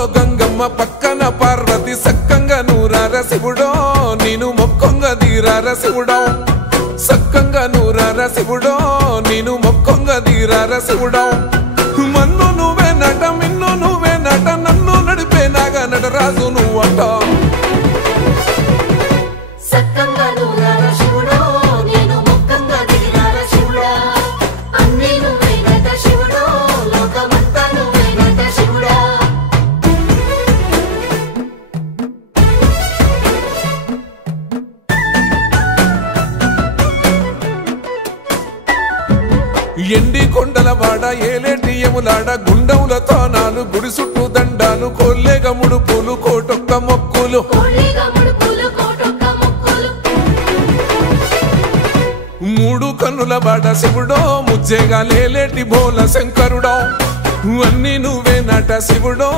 పక్కూర్లో గంగమ్మ పక్కన పార్వతి సక్కంగా నూరార శివుడో నేను మొక్కంగా దీరార శివుడో సక్కంగా నూరార శివుడో నేను మొక్కంగా దీరార శివుడో మన్ను నువ్వే నట మిన్ను నువ్వే నట నన్ను నడిపే నాగా నటరాజు నువ్వంట ఎండి కొండలవాడ ఏలేటి యములాడ గుండములతో నాలు గుడి చుట్టూ దండాలు కొల్లేగా ముడుపులు కోటొక్క మొక్కులు మూడు కన్నుల వాడ శివుడో ముజ్జేగా లేలేటి బోల శంకరుడో అన్నీ నువ్వే నట శివుడో